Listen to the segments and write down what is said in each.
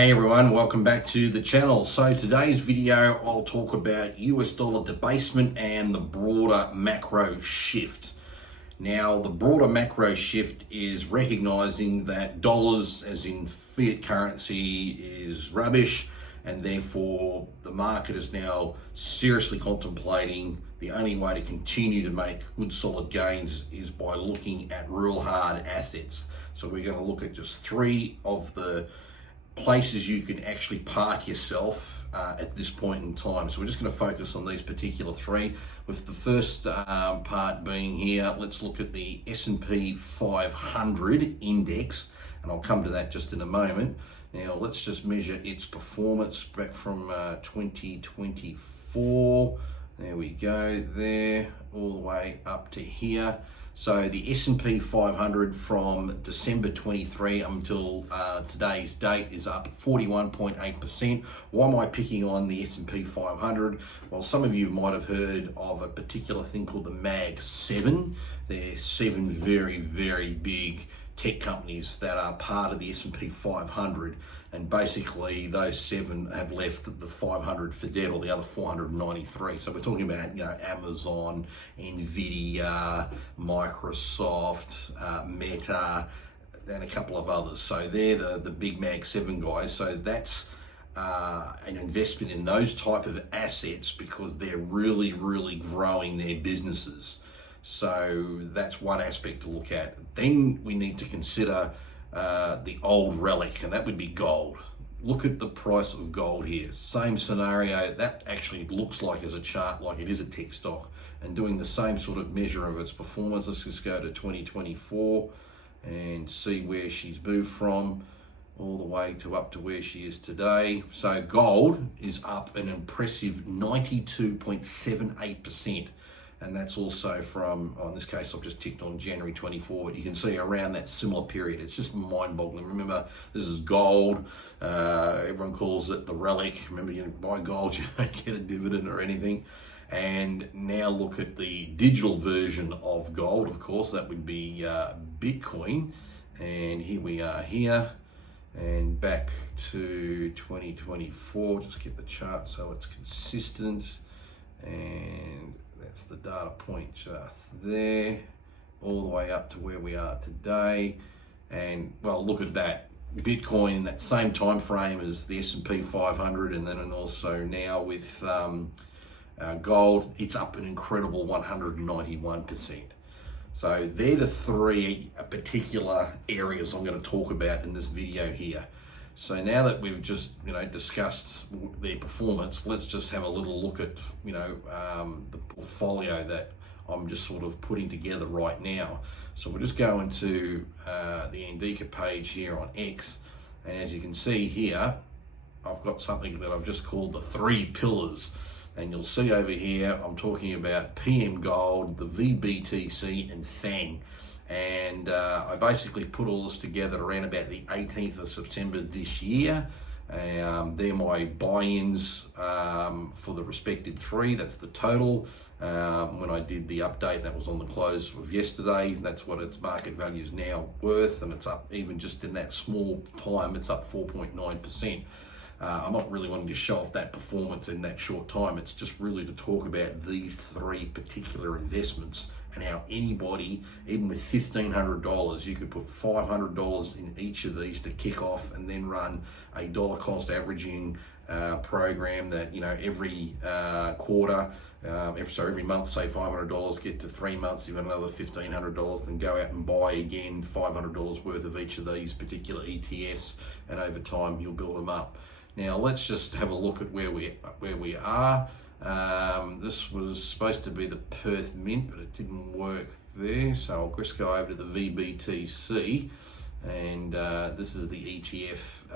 Hey everyone, welcome back to the channel. So today's video, I'll talk about US dollar debasement and the broader macro shift. Now, the broader macro shift is recognizing that dollars, as in fiat currency, is rubbish, and therefore the market is now seriously contemplating the only way to continue to make good solid gains is by looking at real hard assets. So we're going to look at just three of the places you can actually park yourself at this point in time. So we're just going to focus on these particular three, with the first part being here. Let's look at the S&P 500 index, and I'll come to that just in a moment. Now let's just measure its performance back from 2024. There we go, there, all the way up to here. So the S&P 500 from December 23 until today's date is up 41.8%. Why am I picking on the S&P 500? Well, some of you might have heard of a particular thing called the Mag 7. They're seven very, very big tech companies that are part of the S&P 500, and basically those seven have left the 500 for dead, or the other 493. So we're talking about, Amazon, Nvidia, Microsoft, Meta, and a couple of others. So they're the big Mag 7 guys. So that's an investment in those type of assets because they're really, really growing their businesses. So that's one aspect to look at. Then we need to consider the old relic, and that would be gold. Look at the price of gold here. Same scenario. That actually looks like as a chart like it is a tech stock, and doing the same sort of measure of its performance. Let's just go to 2024 and see where she's moved from all the way to up to where she is today. So gold is up an impressive 92.78%. And that's also from, in this case, I've just ticked on January 24, but you can see around that similar period. It's just mind-boggling. Remember, this is gold. Everyone calls it the relic. Remember, you buy gold, you don't get a dividend or anything. And now look at the digital version of gold, of course. That would be Bitcoin. And here we are here. And back to 2024. Just get the chart so it's consistent. And that's the data point just there, all the way up to where we are today. And well, look at that. Bitcoin in that same time frame as the S&P 500, and then also now with gold, it's up an incredible 191%. So they're the three particular areas I'm going to talk about in this video here. So now that we've just discussed their performance, let's just have a little look at the portfolio that I'm just sort of putting together right now. So we'll just go into the Indica page here on X, and as you can see here, I've got something that I've just called the three pillars. And you'll see over here, I'm talking about PM Gold, the VBTC, and FANG. And I basically put all this together around about the 18th of September this year. They're my buy-ins for the respected three. That's the total. When I did the update, that was on the close of yesterday. That's what its market value is now worth, and it's up, even just in that small time, it's up 4.9%. I'm not really wanting to show off that performance in that short time. It's just really to talk about these three particular investments and how anybody, even with $1,500, you could put $500 in each of these to kick off, and then run a dollar cost averaging program that, every quarter, every month, say $500, get to 3 months, you've got another $1,500, then go out and buy again $500 worth of each of these particular ETFs, and over time you'll build them up. Now let's just have a look at where we are. This was supposed to be the Perth Mint, but it didn't work there. So I'll just go over to the VBTC, and this is the ETF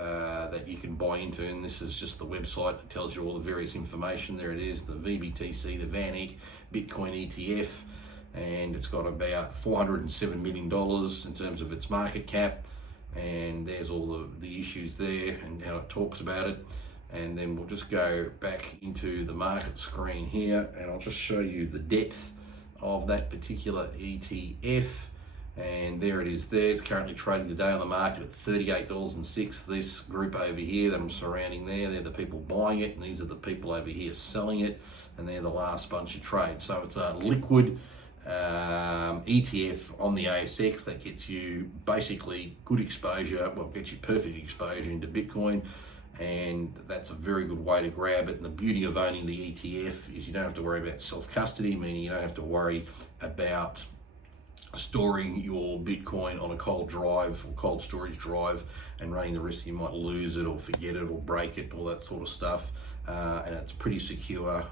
that you can buy into, and this is just the website that tells you all the various information. There it is, the VBTC, the VanEck Bitcoin ETF, and it's got about $407 million in terms of its market cap. And there's all the issues there and how it talks about it. And then we'll just go back into the market screen here, and I'll just show you the depth of that particular ETF. And there it is there. It's currently trading today on the market at $38.06. This group over here that I'm surrounding there, they're the people buying it, and these are the people over here selling it, and they're the last bunch of trades. So it's a liquid ETF on the ASX that gets you basically good exposure, well, gets you perfect exposure into Bitcoin, and that's a very good way to grab it. And the beauty of owning the ETF is you don't have to worry about self-custody, meaning you don't have to worry about storing your Bitcoin on a cold drive or cold storage drive and running the risk you might lose it or forget it or break it, all that sort of stuff. And it's pretty secure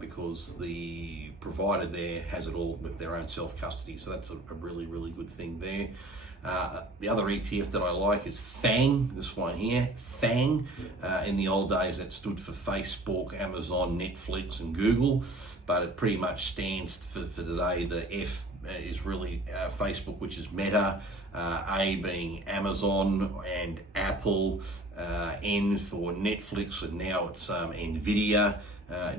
because the provider there has it all with their own self-custody. So that's a really, really good thing there. The other ETF that I like is FANG, this one here, FANG. In the old days, that stood for Facebook, Amazon, Netflix, and Google, but it pretty much stands for today. The F is really Facebook, which is Meta, A being Amazon and Apple, N for Netflix, and now it's Nvidia.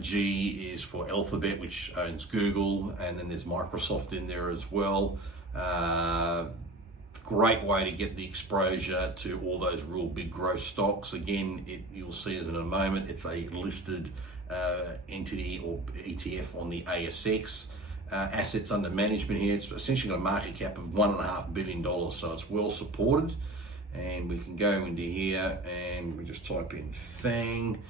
G is for Alphabet, which owns Google, and then there's Microsoft in there as well. Great way to get the exposure to all those real big growth stocks. Again, you'll see it in a moment, it's a listed entity or ETF on the ASX. Assets under management here, it's essentially got a market cap of $1.5 billion, so it's well supported. And we can go into here and we just type in FANG,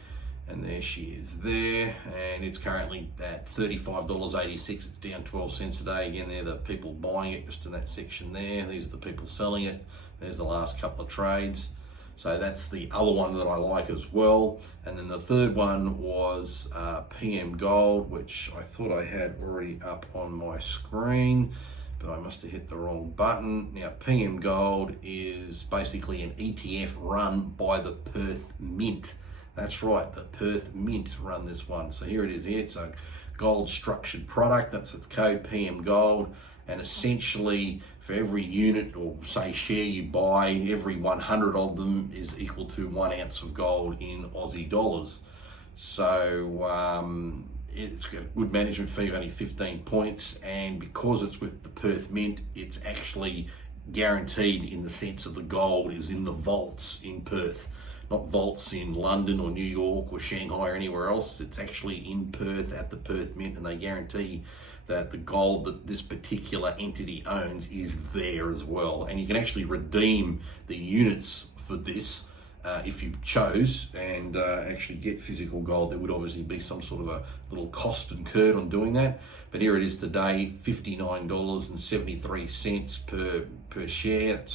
and there she is there, and it's currently at $35.86. It's down 12 cents a day. Again, they're the people buying it just in that section there. These are the people selling it. There's the last couple of trades. So that's the other one that I like as well. And then the third one was PM Gold, which I thought I had already up on my screen, but I must have hit the wrong button. Now, PM Gold is basically an ETF run by the Perth Mint. That's right, the Perth Mint run this one. So here it is here. It's a gold structured product. That's its code, PM Gold. And essentially, for every unit or say share you buy, every 100 of them is equal to 1 ounce of gold in Aussie dollars. So it's got a good management fee of only 15 points. And because it's with the Perth Mint, it's actually guaranteed in the sense of the gold is in the vaults in Perth. Not vaults in London or New York or Shanghai or anywhere else. It's actually in Perth at the Perth Mint, and they guarantee that the gold that this particular entity owns is there as well. And you can actually redeem the units for this if you chose and actually get physical gold. There would obviously be some sort of a little cost incurred on doing that. But here it is today, $59.73 per share.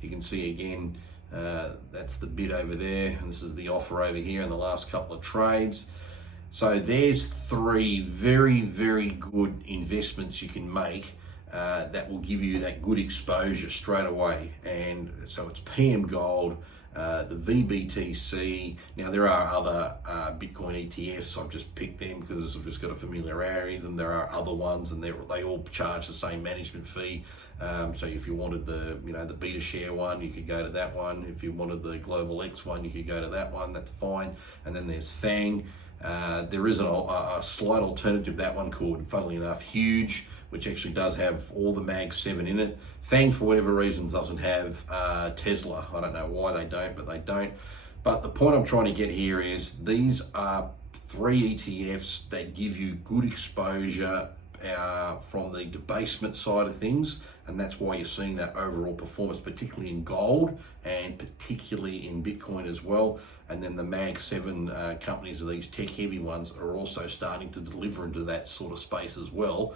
You can see again, that's the bid over there, and this is the offer over here in the last couple of trades. So there's three very, very good investments you can make that will give you that good exposure straight away. And so it's PM Gold, the VBTC. Now there are other Bitcoin ETFs. I've just picked them because I've just got a familiarity with them. There are other ones, and they all charge the same management fee. So if you wanted the Beta Share one, you could go to that one. If you wanted the Global X one, you could go to that one. That's fine. And then there's FANG. There is a slight alternative, that one called, funnily enough, Huge, which actually does have all the Mag 7 in it. FANG, for whatever reason, doesn't have Tesla. I don't know why they don't, but they don't. But the point I'm trying to get here is these are three ETFs that give you good exposure from the debasement side of things, and that's why you're seeing that overall performance, particularly in gold and particularly in Bitcoin as well. And then the Mag 7 companies, of these tech heavy ones, are also starting to deliver into that sort of space as well,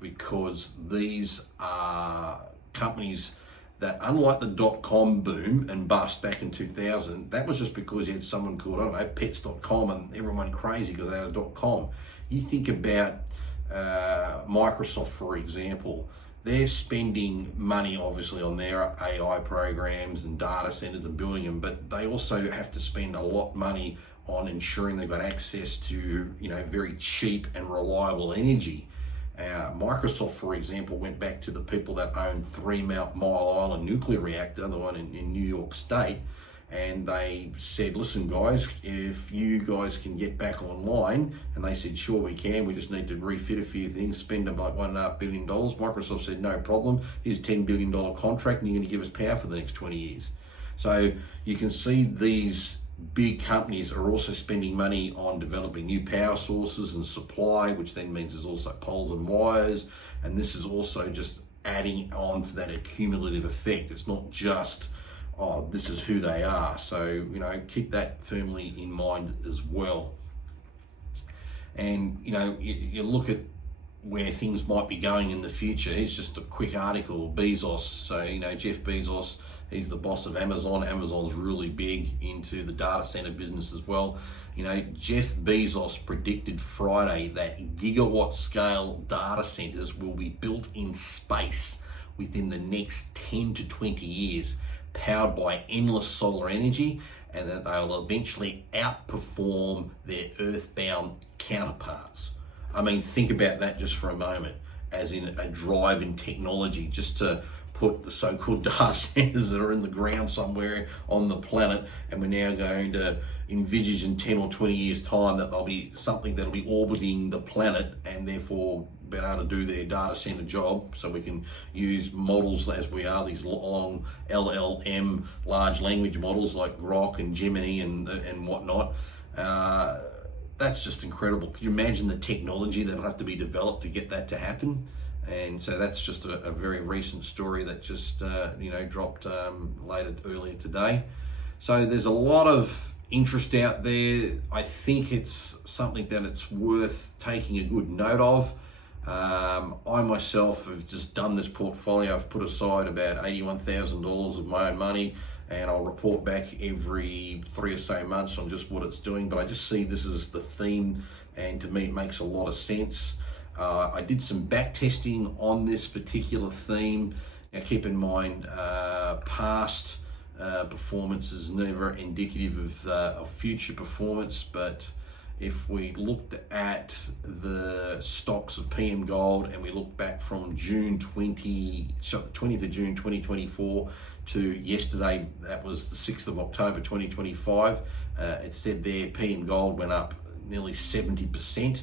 because these are companies that, unlike the .com boom and bust back in 2000, that was just because you had someone called, I don't know, pets.com, and everyone went crazy because they had a .com. You think about Microsoft, for example. They're spending money obviously on their AI programs and data centers and building them, but they also have to spend a lot of money on ensuring they've got access to very cheap and reliable energy. Microsoft, for example, went back to the people that own 3 Mile Island nuclear reactor, the one in New York State, and they said, listen guys, if you guys can get back online, and they said, sure we can, we just need to refit a few things, spend about $1.5 billion. Microsoft said, no problem, here's $10 billion contract and you're going to give us power for the next 20 years. So you can see these big companies are also spending money on developing new power sources and supply, which then means there's also poles and wires, and this is also just adding on to that accumulative effect. It's not just, oh, this is who they are. So, keep that firmly in mind as well. And, you look at where things might be going in the future. Here's just a quick article, Bezos. So, Jeff Bezos, he's the boss of Amazon. Amazon's really big into the data center business as well. Jeff Bezos predicted Friday that gigawatt scale data centers will be built in space within the next 10 to 20 years, powered by endless solar energy, and that they'll eventually outperform their earthbound counterparts. I mean, think about that just for a moment, as in a drive in technology, just to put the so-called data centers that are in the ground somewhere on the planet, and we're now going to envisage in 10 or 20 years time that there'll be something that'll be orbiting the planet and therefore being able to do their data center job, so we can use models as we are, these long LLM large language models like Grok and Gemini and whatnot. That's just incredible. Could you imagine the technology that'll have to be developed to get that to happen? And so that's just a very recent story that just dropped earlier today. So there's a lot of interest out there. I think it's something that it's worth taking a good note of. I myself have just done this portfolio. I've put aside about $81,000 of my own money, and I'll report back every 3 or so months on just what it's doing. But I just see this as the theme, and to me it makes a lot of sense. I did some back testing on this particular theme. Now keep in mind, past performance is never indicative of future performance, but if we looked at the stocks of PM Gold and we look back from the 20th of June 2024 to yesterday, that was the 6th of October 2025, it said there PM Gold went up nearly 70%.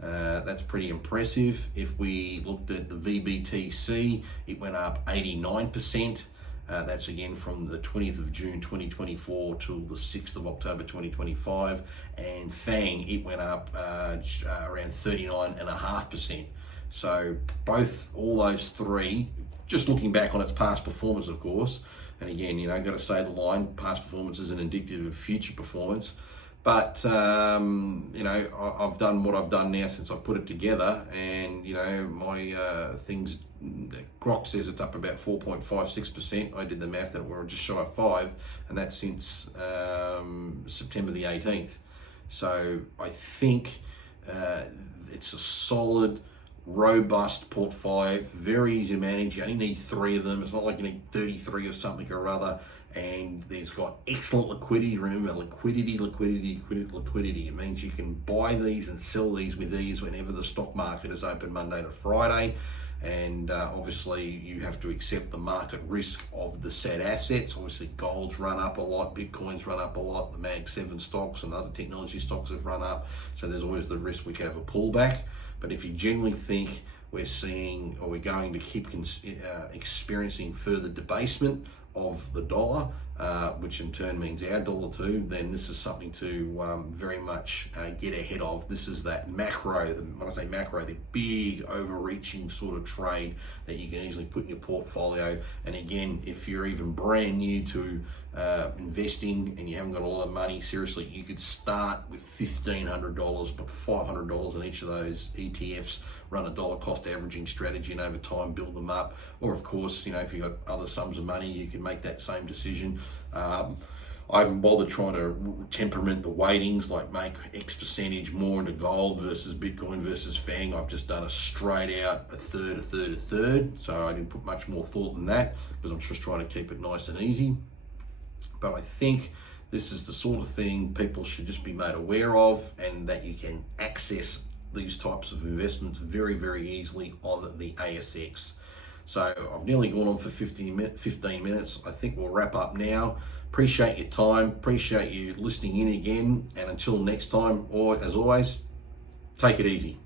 That's pretty impressive. If we looked at the VBTC, it went up 89%. That's again from the 20th of June 2024 till the 6th of October 2025. And FANG, it went up around 39.5%. So all those three, just looking back on its past performance, of course, and again, got to say the line, past performance isn't indicative of future performance. But, I've done what I've done now since I've put it together, and, my things, Grok says it's up about 4.56%. I did the math that we're just shy of 5, and that's since September the 18th. So I think it's a solid, robust portfolio, very easy to manage. You only need 3 of them. It's not like you need 33 or something or other. And there's got excellent liquidity. Remember, liquidity. It means you can buy these and sell these with ease whenever the stock market is open Monday to Friday. And obviously you have to accept the market risk of the said assets. Obviously gold's run up a lot, Bitcoin's run up a lot, the Mag 7 stocks and other technology stocks have run up. So there's always the risk we could have a pullback. But if you generally think we're seeing, or we're going to keep experiencing further debasement of the dollar, which in turn means our dollar too, then this is something to very much get ahead of. This is that macro, when I say macro, the big overreaching sort of trade that you can easily put in your portfolio. And again, if you're even brand new to investing and you haven't got a lot of money, seriously, you could start with $1,500, but $500 in each of those ETFs, run a dollar cost averaging strategy, and over time build them up. Or of course, if you've got other sums of money, you can make that same decision. I haven't bothered trying to temperament the weightings, like make X percentage more into gold versus Bitcoin versus FANG. I've just done a straight out a third. So I didn't put much more thought than that, because I'm just trying to keep it nice and easy. But I think this is the sort of thing people should just be made aware of, and that you can access these types of investments very, very easily on the ASX. So I've nearly gone on for 15 minutes. I think we'll wrap up now. Appreciate your time. Appreciate you listening in again. And until next time, or as always, take it easy.